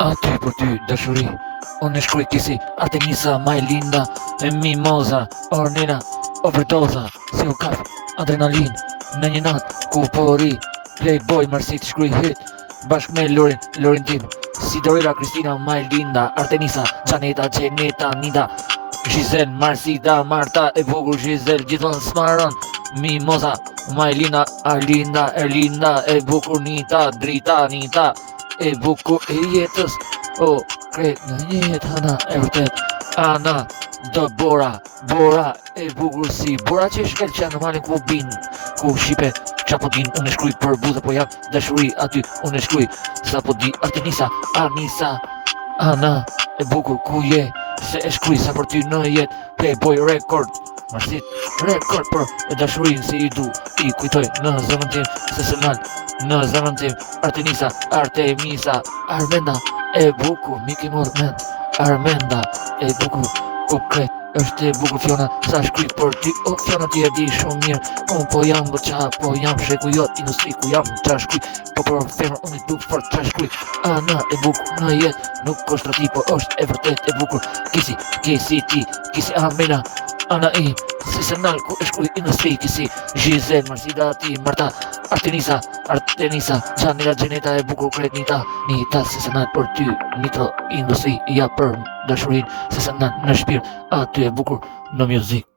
Aty për ty dashuri, unë e shkruaj kisi Artemisa, Majlinda, Mimoza, Ornina, Overdoza, si u kap, adrenalin, në një nat, ku pori, Playboy, Marsit, shkruaj hit, bashk me Lorin tim, Sidorila, Kristina, Majlinda, Artemisa, Gjaneta, Gjeneta, Nida, Giselle, Marsida, Marta, e bukur Giselle, gjithon smaron, Mimoza, Majlina, Arlinda, Erlinda, e bukur Nita, Drita, Nita, e bukur e jetës, o, kret në jetë, Ana, e vërtet, Ana, do Bora, e bukur si, Bora që shkel që në malin ku bin, ku shipe, qa po din, unë e shkruj për buza, po jam dashuri aty, unë e shkruj, sa po di, Artemisa, Anisa, Ana, e bukur ku je, se e shkruj sa për ty në jetë, Playboy record, Marsit, record për e dashurin si i du, i kujtoj në zemën tim, se se nal, në zemën tim, Artemisa, Armenda, e bukur, Miki Mormen, Armenda, e bukur, kret, është e bukur Fiona, sa shkruj për ty, o Fiona ti e di shumë mirë, unë po jam bëqa, po jam sheku jot, industri ku jam, qa shkruj, po për femër unë i duk për qa shkruj, Ana e bukur në jetë, nuk është rati, po është e vërtet e bukur, kisi ti, kisi Amela, Ana i, si se nal ku e shkruj industri, kisi Giselle, Marsida ti, Marta, Artemisa, Gjaneta, Gjeneta e bukur kret Nita, si se nal për ty, Nitro industri, ja për dashurin, si se nal në shpirt, aty e bukur në muzik.